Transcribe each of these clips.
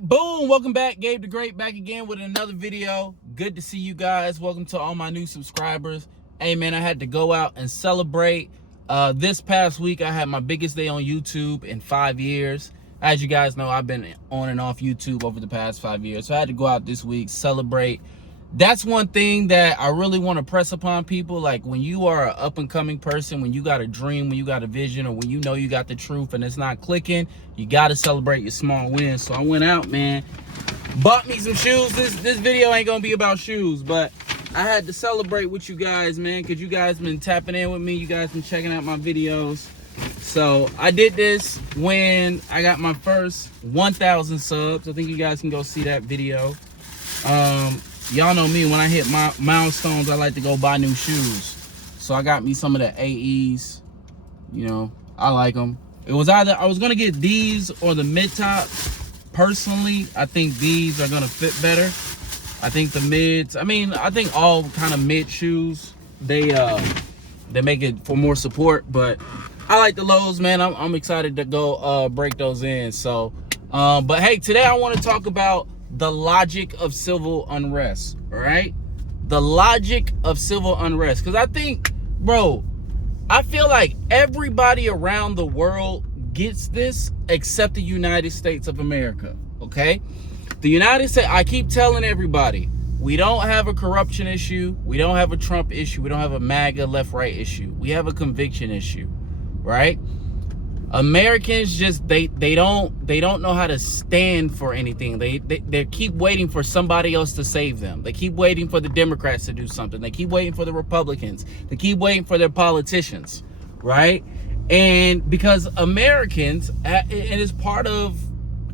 Boom, welcome back. Gabe the Great back again with another video. Good to see you guys. Welcome to all my new subscribers. Hey man, I had to go out and celebrate. This past week I had my biggest day on YouTube in 5 years. As you guys know, I've been on and off YouTube over the past 5 years. So I had to go out this week, celebrate. That's one thing that I really want to press upon people. Like, when you are an up and coming person, when you got a dream, when you got a vision, or when you know you got the truth and it's not clicking, you got to celebrate your small wins. So I went out, man, bought me some shoes. This video ain't gonna be about shoes, but I had to celebrate with you guys, man, because you guys been tapping in with me. You guys been checking out my videos. So I did this when I got my first 1,000 subs. I think you guys can go see that video. Y'all know me, when I hit my milestones, I like to go buy new shoes. So I got me some of the AEs. You know, I like them. It was either I was gonna get these or the mid top. Personally, I think these are gonna fit better. I think the mids, I think all kind of mid shoes, they make it for more support, but I like the lows, man. I'm excited to go break those in. So but hey, today I want to talk about the logic of civil unrest. All right, the logic of civil unrest, because I think, bro, I feel like everybody around the world gets this except the United States of America. Okay, the United States, I keep telling everybody, we don't have a corruption issue, we don't have a Trump issue, we don't have a MAGA left-right issue, we have a conviction issue, right? Americans just they don't know how to stand for anything. They keep waiting for somebody else to save them. They keep waiting for the Democrats to do something. They keep waiting for the Republicans. They keep waiting for their politicians, right? And because Americans, and it's part of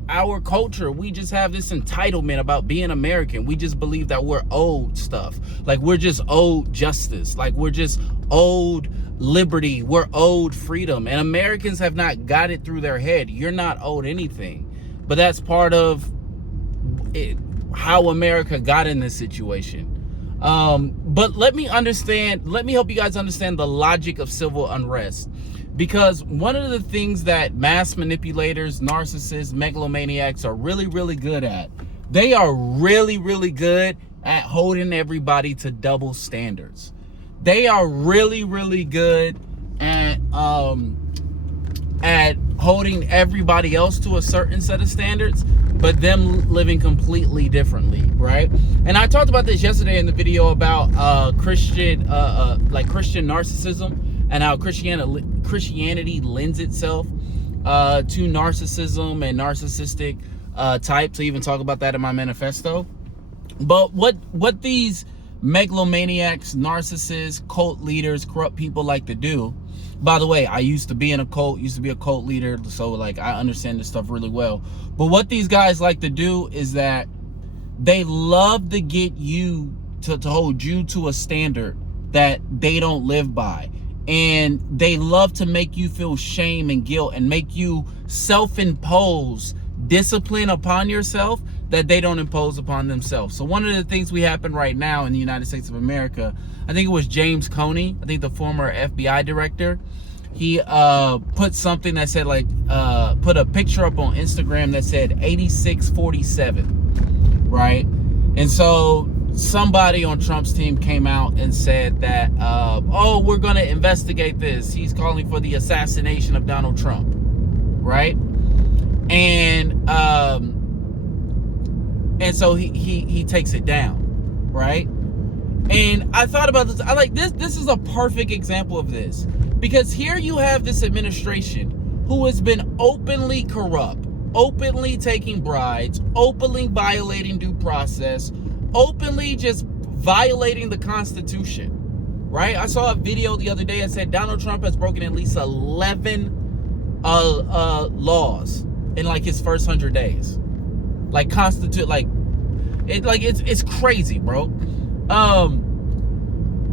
our culture, we just have this entitlement about being American. We just believe that we're owed stuff. Like, we're just owed justice. Like, we're just owed liberty. We're owed freedom. And Americans have not got it through their head. You're not owed anything. But that's part of it, how America got in this situation. But let me help you guys understand the logic of civil unrest. Because one of the things that mass manipulators, narcissists, megalomaniacs are really, really good at, they are really, really good at holding everybody to double standards. They are really, really good at holding everybody else to a certain set of standards, but them living completely differently, right? And I talked about this yesterday in the video about Christian narcissism, and how Christianity lends itself to narcissism and narcissistic types. I even talk about that in my manifesto. But what these megalomaniacs, narcissists, cult leaders, corrupt people like to do, by the way, I used to be in a cult, used to be a cult leader, so like I understand this stuff really well. But what these guys like to do is that they love to get you to hold you to a standard that they don't live by. And they love to make you feel shame and guilt and make you self-impose discipline upon yourself that they don't impose upon themselves. So one of the things we happen right now in the United States of America, I think it was James Comey, I think the former FBI director, he put something that said, like, put a picture up on Instagram that said 8647, right? And so somebody on Trump's team came out and said that, oh, we're going to investigate this. He's calling for the assassination of Donald Trump, right? And so he takes it down, right? And I thought about this. I like this. This is a perfect example of this, because here you have this administration who has been openly corrupt, openly taking bribes, openly violating due process, openly just violating the Constitution, right? I saw a video the other day that said Donald Trump has broken at least 11 laws in like his first 100 days. Like it's crazy, bro.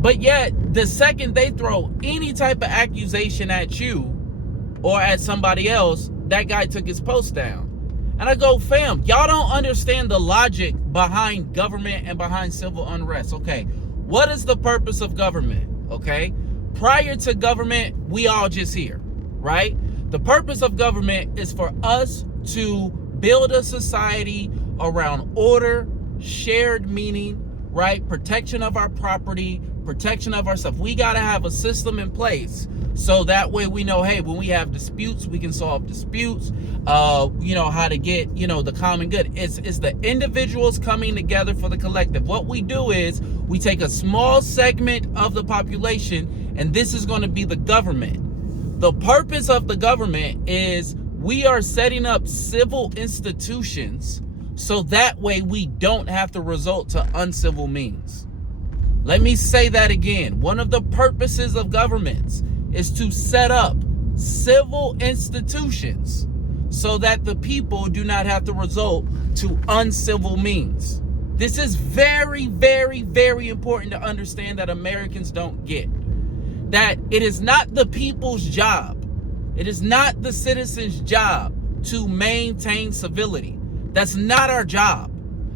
But yet the second they throw any type of accusation at you or at somebody else, that guy took his post down. And I go, fam, y'all don't understand the logic behind government and behind civil unrest. Okay, what is the purpose of government? Okay, prior to government, we all just here, right? The purpose of government is for us to build a society around order, shared meaning, right? Protection of our property, protection of our stuff. We got to have a system in place so that way we know, hey, when we have disputes, we can solve disputes. You know, how to get, you know, the common good. It's the individuals coming together for the collective. What we do is we take a small segment of the population, and this is going to be the government. The purpose of the government is we are setting up civil institutions so that way we don't have to resort to uncivil means. Let me say that again. One of the purposes of governments is to set up civil institutions so that the people do not have to resort to uncivil means. This is very, very, very important to understand that Americans don't get. That it is not the people's job. It is not the citizens' job to maintain civility. That's not our job.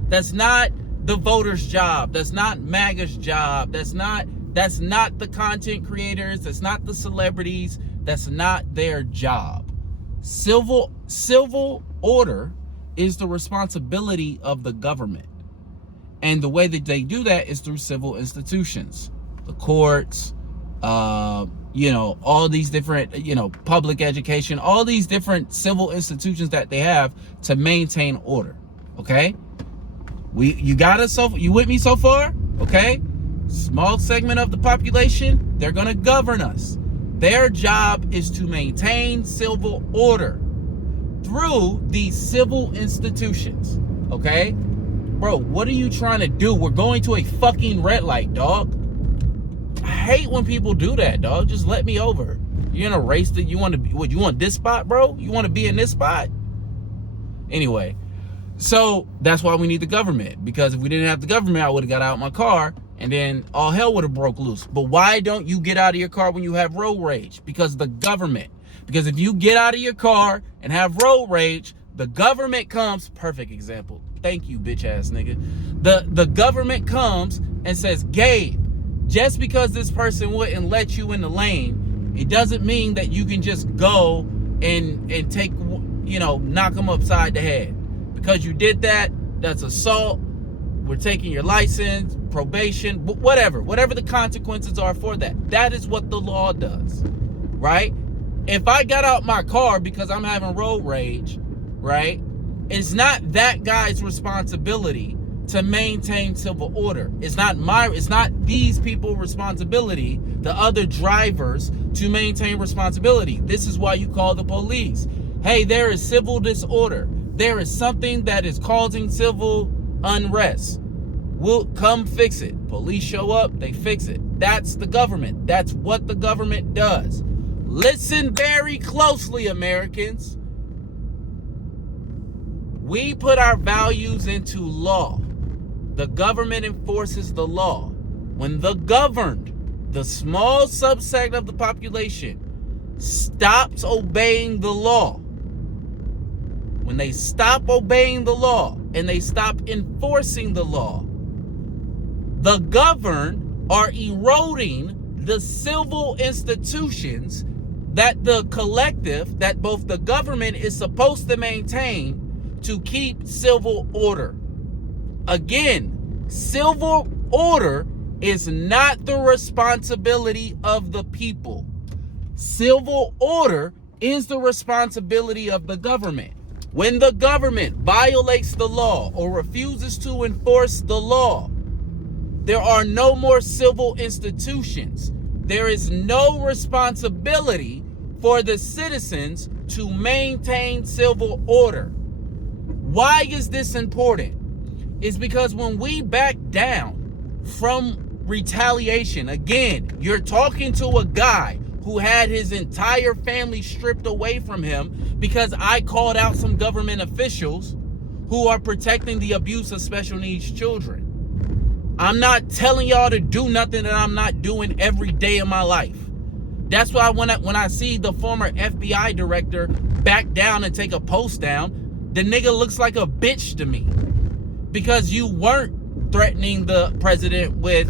That's not the voters' job. That's not MAGA's job. That's not the content creators. That's not the celebrities. That's not their job. Civil order is the responsibility of the government. And the way that they do that is through civil institutions. The courts, you know, all these different, you know, public education, all these different civil institutions that they have to maintain order. Okay? You got us you with me so far? Okay? Small segment of the population, they're going to govern us. Their job is to maintain civil order through these civil institutions. Okay? Bro, what are you trying to do? We're going to a fucking red light, dog. I hate when people do that, dog. Just let me over. You're in a race that you want to be. What, you want this spot, bro? You want to be in this spot? Anyway, so that's why we need the government. Because if we didn't have the government, I would have got out of my car and then all hell would have broke loose. But why don't you get out of your car when you have road rage? Because the government. Because if you get out of your car and have road rage, the government comes. Perfect example. Thank you, bitch ass nigga. The government comes and says, Gabe, just because this person wouldn't let you in the lane, it doesn't mean that you can just go and take, you know, knock them upside the head. Because you did that, that's assault. We're taking your license, probation, whatever the consequences are for that. That is what the law does, right? If I got out my car because I'm having road rage, right? It's not that guy's responsibility to maintain civil order. It's not these people's responsibility, the other drivers, to maintain responsibility. This is why you call the police. Hey, there is civil disorder. There is something that is causing civil unrest. We'll come fix it. Police show up, they fix it. That's the government. That's what the government does. Listen very closely, Americans. We put our values into law. The government enforces the law. When the governed, the small subset of the population, stops obeying the law, when they stop obeying the law and they stop enforcing the law, the governed are eroding the civil institutions that the collective, that both the government is supposed to maintain to keep civil order. Again, civil order is not the responsibility of the people. Civil order is the responsibility of the government. When the government violates the law or refuses to enforce the law, there are no more civil institutions. There is no responsibility for the citizens to maintain civil order. Why is this important? It's because when we back down from retaliation, again, you're talking to a guy who had his entire family stripped away from him because I called out some government officials who are protecting the abuse of special needs children. I'm not telling y'all to do nothing that I'm not doing every day of my life. That's why when I see the former FBI director back down and take a post down, the nigga looks like a bitch to me. Because you weren't threatening the president with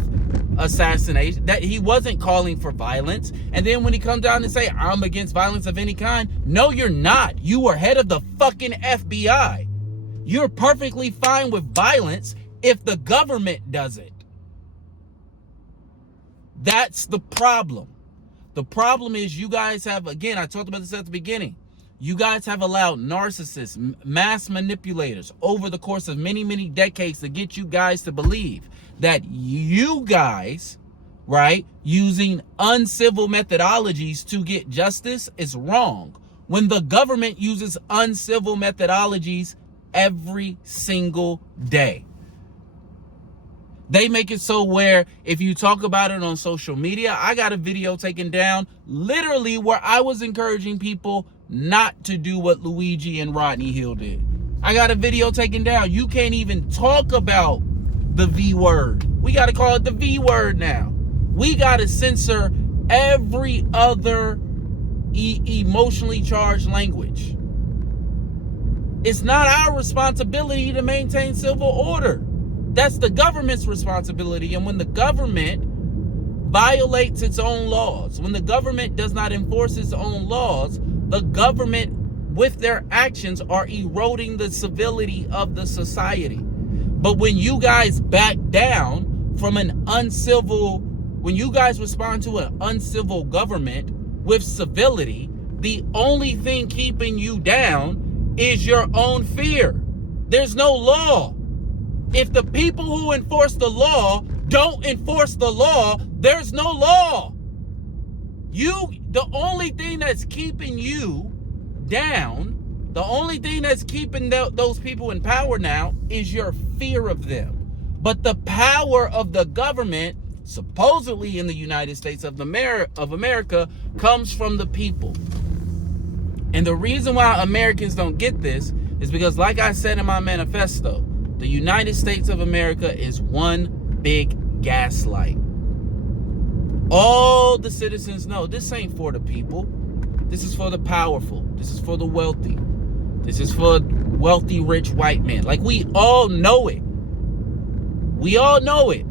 assassination, that he wasn't calling for violence. And then when he comes down and say, I'm against violence of any kind, no, you're not. You were head of the fucking FBI. You're perfectly fine with violence if the government does it. That's the problem. The problem is you guys have, again, I talked about this at the beginning. You guys have allowed narcissists, mass manipulators over the course of many, many decades to get you guys to believe that you guys, right, using uncivil methodologies to get justice is wrong, when the government uses uncivil methodologies every single day. They make it so where if you talk about it on social media, I got a video taken down literally where I was encouraging people not to do what Luigi and Rodney Hill did. I got a video taken down. You can't even talk about the V word. We got to call it the V word now. We got to censor every other emotionally charged language. It's not our responsibility to maintain civil order. That's the government's responsibility. And when the government violates its own laws, when the government does not enforce its own laws, the government, with their actions, are eroding the civility of the society. But when you guys back down from an uncivil, when you guys respond to an uncivil government with civility, the only thing keeping you down is your own fear. There's no law. If the people who enforce the law don't enforce the law, there's no law. The only thing that's keeping you down, the only thing that's keeping those people in power now is your fear of them. But the power of the government, supposedly in the United States of America, comes from the people. And the reason why Americans don't get this is because, like I said in my manifesto, the United States of America is one big gaslight. All the citizens know this ain't for the people. This is for the powerful. This is for the wealthy. This is for wealthy, rich white men. Like, we all know it. We all know it.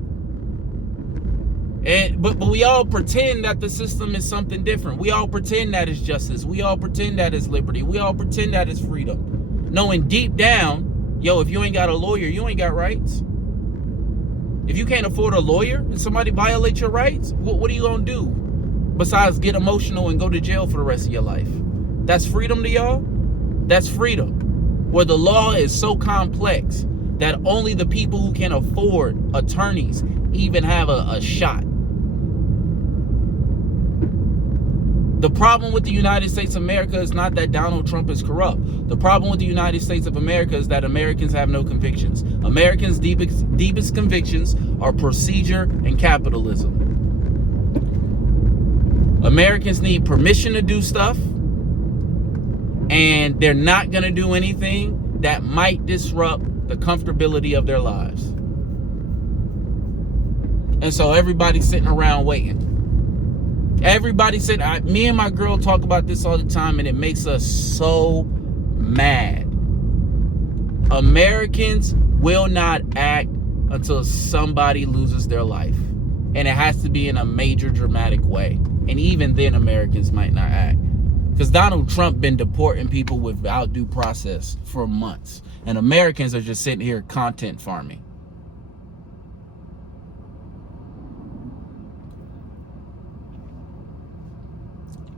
But we all pretend that the system is something different. We all pretend that it's justice. We all pretend that it's liberty. We all pretend that it's freedom. Knowing deep down, yo, if you ain't got a lawyer, you ain't got rights. If you can't afford a lawyer and somebody violates your rights, what are you gonna do besides get emotional and go to jail for the rest of your life? That's freedom to y'all? That's freedom. Where the law is so complex that only the people who can afford attorneys even have a shot. The problem with the United States of America is not that Donald Trump is corrupt. The problem with the United States of America is that Americans have no convictions. Americans' deepest convictions are procedure and capitalism. Americans need permission to do stuff, and they're not going to do anything that might disrupt the comfortability of their lives. And so everybody's sitting around waiting. Everybody said, me and my girl talk about this all the time, and it makes us so mad. Americans will not act until somebody loses their life. And it has to be in a major dramatic way. And even then, Americans might not act. Because Donald Trump been deporting people without due process for months. And Americans are just sitting here content farming.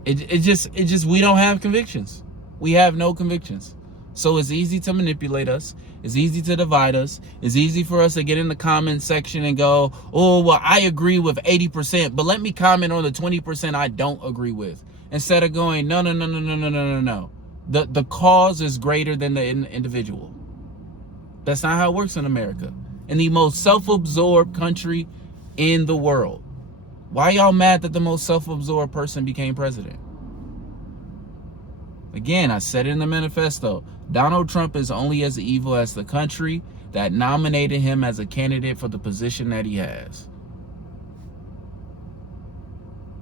It just we don't have convictions. We have no convictions. So it's easy to manipulate us. It's easy to divide us. It's easy for us to get in the comment section and go, oh, well, I agree with 80%, but let me comment on the 20% I don't agree with. Instead of going, no. The cause is greater than the individual. That's not how it works in America. In the most self-absorbed country in the world. Why y'all mad that the most self-absorbed person became president? Again, I said it in the manifesto. Donald Trump is only as evil as the country that nominated him as a candidate for the position that he has.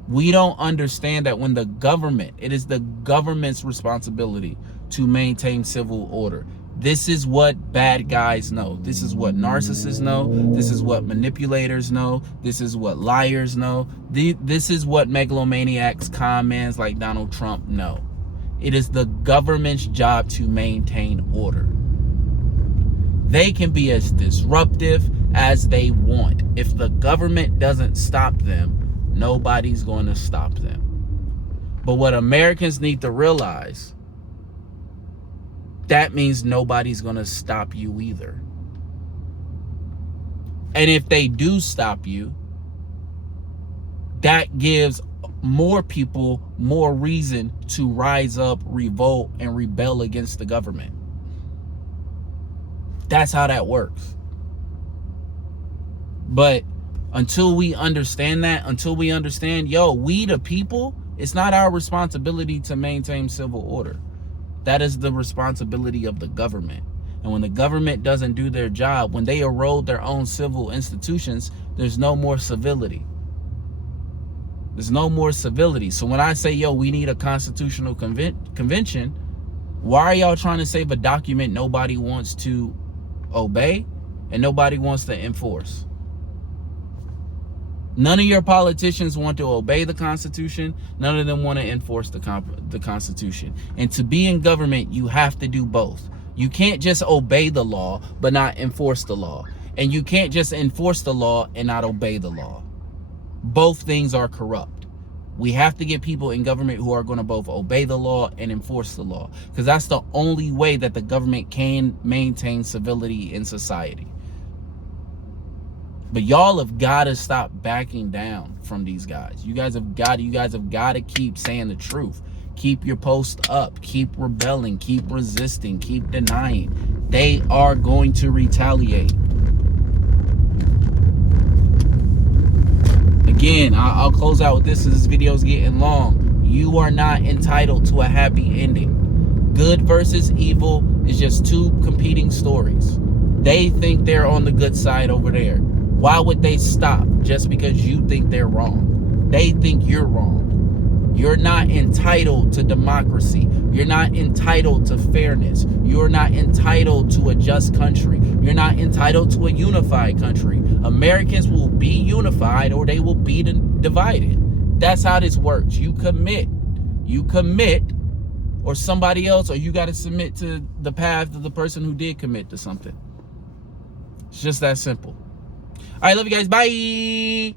We don't understand that when the government, it is the government's responsibility to maintain civil order. This is what bad guys know. This is what narcissists know. This is what manipulators know. This is what liars know. This is what megalomaniacs, con mans like Donald Trump know. It is the government's job to maintain order. They can be as disruptive as they want. If the government doesn't stop them, nobody's going to stop them. But what Americans need to realize, that means nobody's going to stop you either. And if they do stop you, that gives more people more reason to rise up, revolt, and rebel against the government. That's how that works. But until we understand that, until we understand, we the people, it's not our responsibility to maintain civil order. That is the responsibility of the government. And when the government doesn't do their job, when they erode their own civil institutions, there's no more civility. There's no more civility. So when I say, we need a constitutional convention, why are y'all trying to save a document nobody wants to obey and nobody wants to enforce? None of your politicians want to obey the Constitution. None of them want to enforce the Constitution. And to be in government, you have to do both. You can't just obey the law but not enforce the law. And you can't just enforce the law and not obey the law. Both things are corrupt. We have to get people in government who are going to both obey the law and enforce the law, because that's the only way that the government can maintain civility in society. But y'all have got to stop backing down from these guys. You guys have got to keep saying the truth. Keep your post up. Keep rebelling. Keep resisting. Keep denying. They are going to retaliate. Again, I'll close out with this, as this video is getting long. You are not entitled to a happy ending. Good versus evil is just two competing stories. They think they're on the good side over there. Why would they stop just because you think they're wrong? They think you're wrong. You're not entitled to democracy. You're not entitled to fairness. You're not entitled to a just country. You're not entitled to a unified country. Americans will be unified or they will be divided. That's how this works. You commit, or somebody else, or you got to submit to the path of the person who did commit to something. It's just that simple. All right, love you guys. Bye.